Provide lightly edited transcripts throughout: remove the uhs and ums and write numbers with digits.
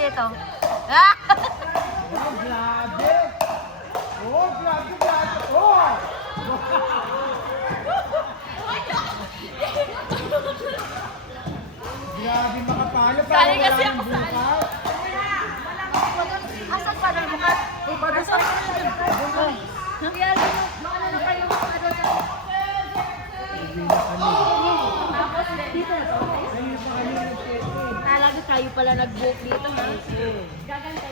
kasi ito. Ah! Oh, grabe! Oh, grabe, grabe! Oh! Grabe makapalo. Kali kasi ako sa ano. Asan pa na bukas? Asan pa na bukas? Kaya ano na kayo ano na? Tapos dito na to. Talaga tayo pala nag-book dito ha. Gagante.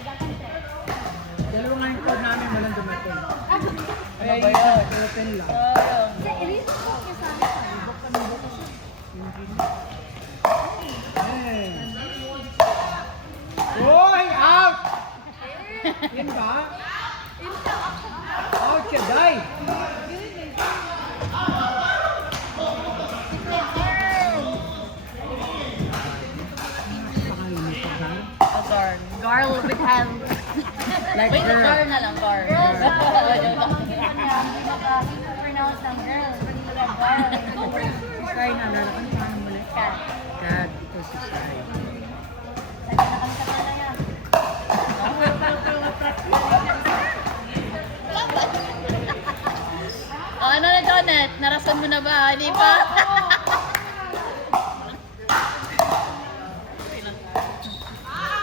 Dalawa nga yung code namin walang dumating. Kaya Ano ba yung yun? open lang. Kasi ilis ko kasi sa akin. Book kami bukas. Hoy! Out! Yun ba? Out siya, day! Girl with hand. Like Wait, girl. car na lang, car. Girl, hindi maka-pronounce ng girl. Girl. Sky na, lalakan pa naman muli. Cat. Kat, ito si Sky. Sabi na kami sa pala yan. Oh, ano na, Jonet? Narason mo na ba? Hindi pa?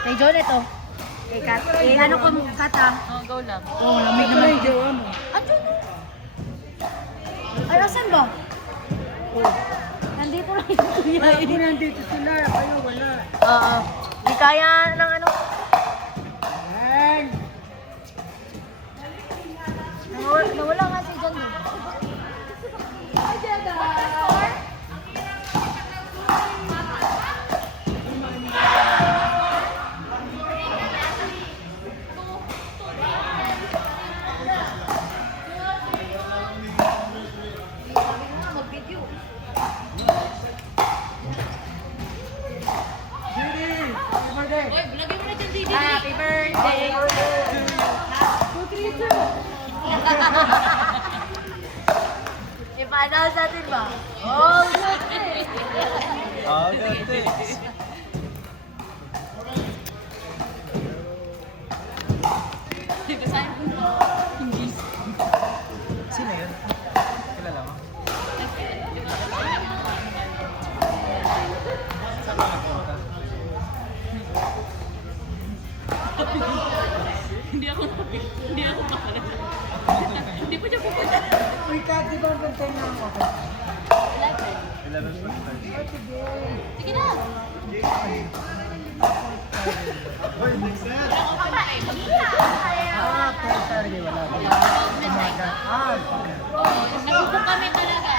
Kay John ito. Kay Kat. Eh, ano ko Kat ha? Oh, go lang. Oh, lamig naman yung jowa mo. Andiyan na. Ay, asan ba? Nandito lang yung kuya. Ay, hindi nandito sila. Kayo, wala. Oo. Di kaya ng ano. Yan. Nawala nga si John. Hi, Jeda. Judy, happy birthday. Uy, lagay mo na dyan, Didi. Happy birthday. Ipa-announce natin ba? Oh, good. Oh, good things. Dito sa'yo. English. Sino yun? Kilala mo? Saan ka nagpunta? Hindi ako makakalala. Hindi pa siya pupunta. Uy, Kat, di ba ang birthday na ako? 11 pa Sige na. Hoy, Mixer! Ah, kaya Saturday wala ba? Umaga. Ah, Nagubok kami talaga.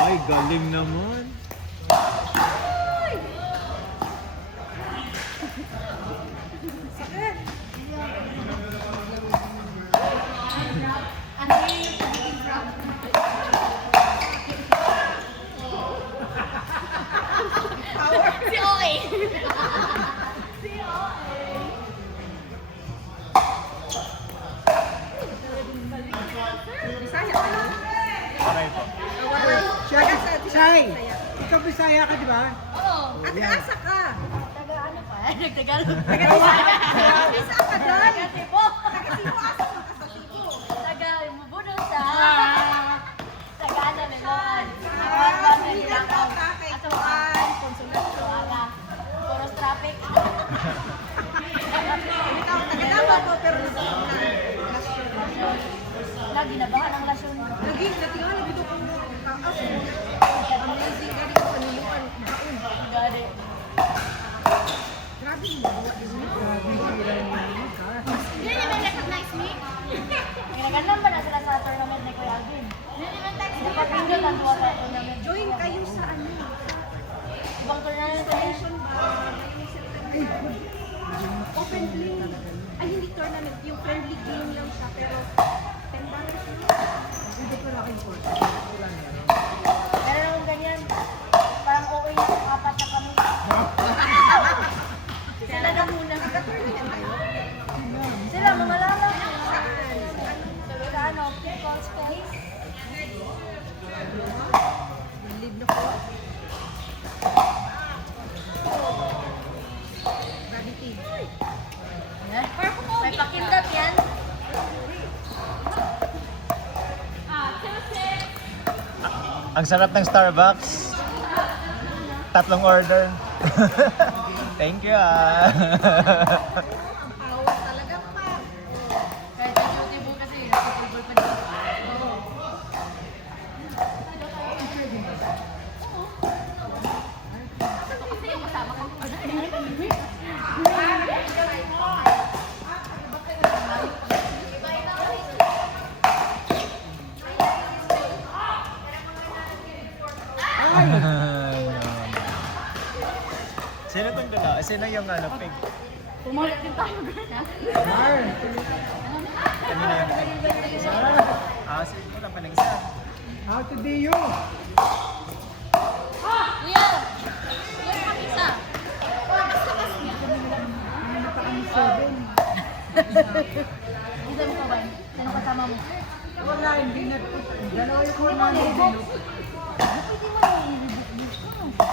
Ay, galing naman. Si OA. Okay po. Shy! Ikaw Bisaya ka, di ba? Oo. At asa ka? Taga ano pa? Nagtagalog. Isa ka doon! Taga Cebu. Taga-Cebu, asa ka sa Cebu? Taga Mubuno sa. Taga ano, Leloan. Awan, Manilakaw. Atuan, Consulat, Suaga. Puros traffic. Taga-Davao po, pero nasa Lagi na ba ang lasyon? Lagi, natingan na dito kung kaas. Amazing, gani ko paniluan. Gari. Grabe mo, buwa din mo. Grabe, sira yung mga ka. Hindi naman recognize me. Ginaganan ba na sila sa tournament ni Kuya Alvin? Hindi naman text me. Kapindot ang duwa sa tournament. Join kayo sa ano? Ibang tournament sa Station ba? Open play. Ay, hindi tournament. Yung friendly game lang siya, pero $10 lang. Hindi ko na kayo. Meron akong ganyan. Parang okay na kung apat na kami. Sila na muna. Nag-tournament kayo? Sila mga Ang sarap ng Starbucks. 3 order. Thank you ah. Power talaga pa. Kahit yung beautiful kasi, nasa-table pa dito. Sino tong dala? Sino yung pig? Pumalit din tayo, girl. Kanina yung sige, wala pa lang isa. How to do you? Kuya! Yung kapisa. Isa mo pa ba? Sino kasama mo? Wala, hindi na. Dalawa yung Hindi mo nilibok. Pwede mo nilibok ka.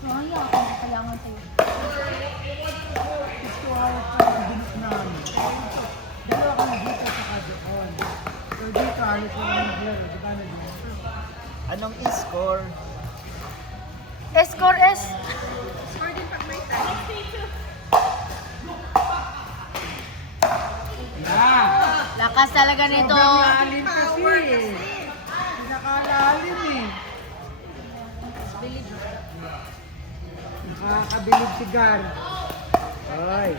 Sayang ako na kailangan sa'yo. Gusto ako sa bilis namin. Dalawa ka na dito sa kadoon. So dito, halos wala naglaro. Di ba nag-dito? Anong score? Score S. Score din pag may time. Lakas talaga nito. Lalim kasi eh. Pinakalalim eh. Nakakabilib si Gar. Ay.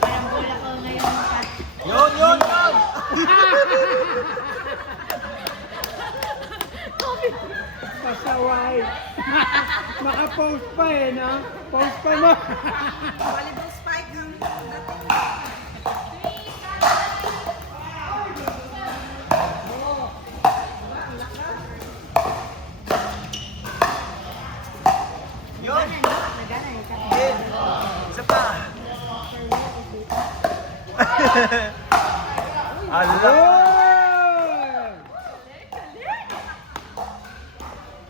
Parang bola ko ngayon. Yun! Pasaway. Maka-post pa eh, no? Post pa mo. Volleyball spike ang dating. Yun! Yun! Isa pa! Allah!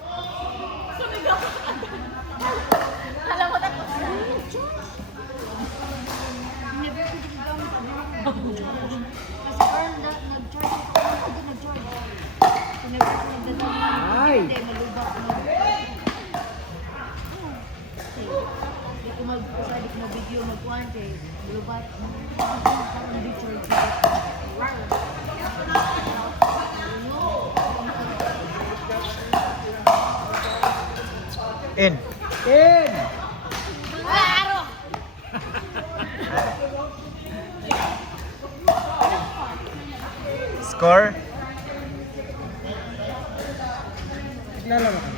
Oy! Alam mo tapos na. Kasi parang nag-charge ako. Hindi nag-charge. Ay! Hindi, malubak. Hindi ko mag-usali ko mag-video, mag-kuhan kay malubak. Parang hindi charge. In! In! Aro! Score? Naglalawa ka.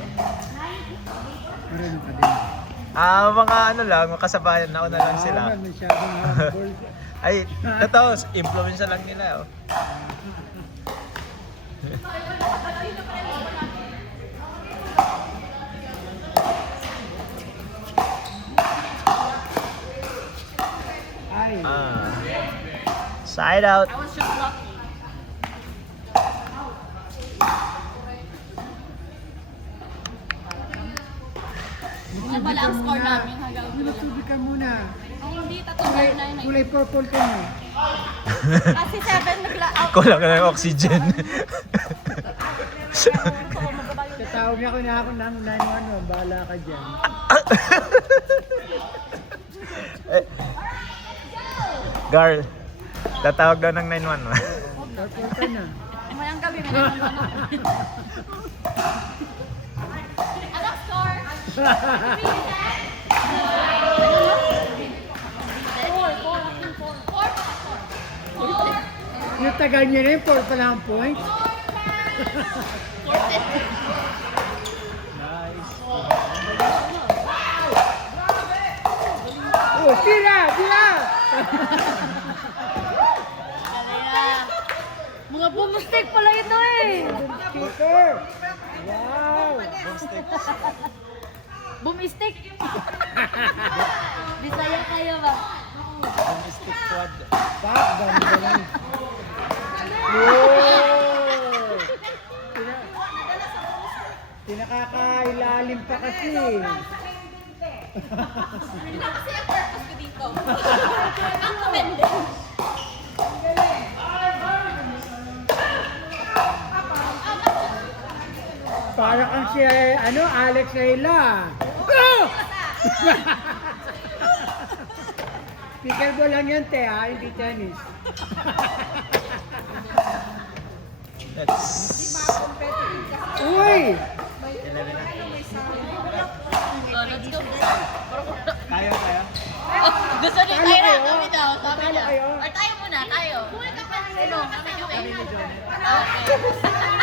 Marunong ka din. Mga lang, makasabayan na na lang sila. Masyadong humble. Ay, totoo, influensya lang nila. Oh. Ay. Side out. I was just lucky. Yan pala ang score namin hanggang Tubig ka muna. Ay, hindi, tatulog na yun. Kulay purple ka mo. Kasi 7 nagla-out. Kulang ka ng oxygen. Tatawag niya ko na ako ng 911. Bahala ka dyan. Girl, tatawag daw ng 911. Purple ka na. Mayang gabi, may naglalaro. Anong score? Yung taga niya rin, purple ang point. Oh, tira! Tira! Mga bumustik pala ito eh. Kicker! Wow! Bumistik. Bisaya kayo ba? Mystic quad. Pak, ganda lang. Wow! Pinakakailalim pa kasi. Hindi na kasi ang purpose ko dito. Ang kumende. Para kang si, Alex Ayla. Oh! Pickleball lang yan, te, ha? Hindi tennis. Uy! So, let's go. Kaya, kaya. Gusto ni Talo Kyra, kayo? kami daw, sabi Talo niya. kayo? Or tayo muna, tayo. Sino? Kami ni Johnny. Okay.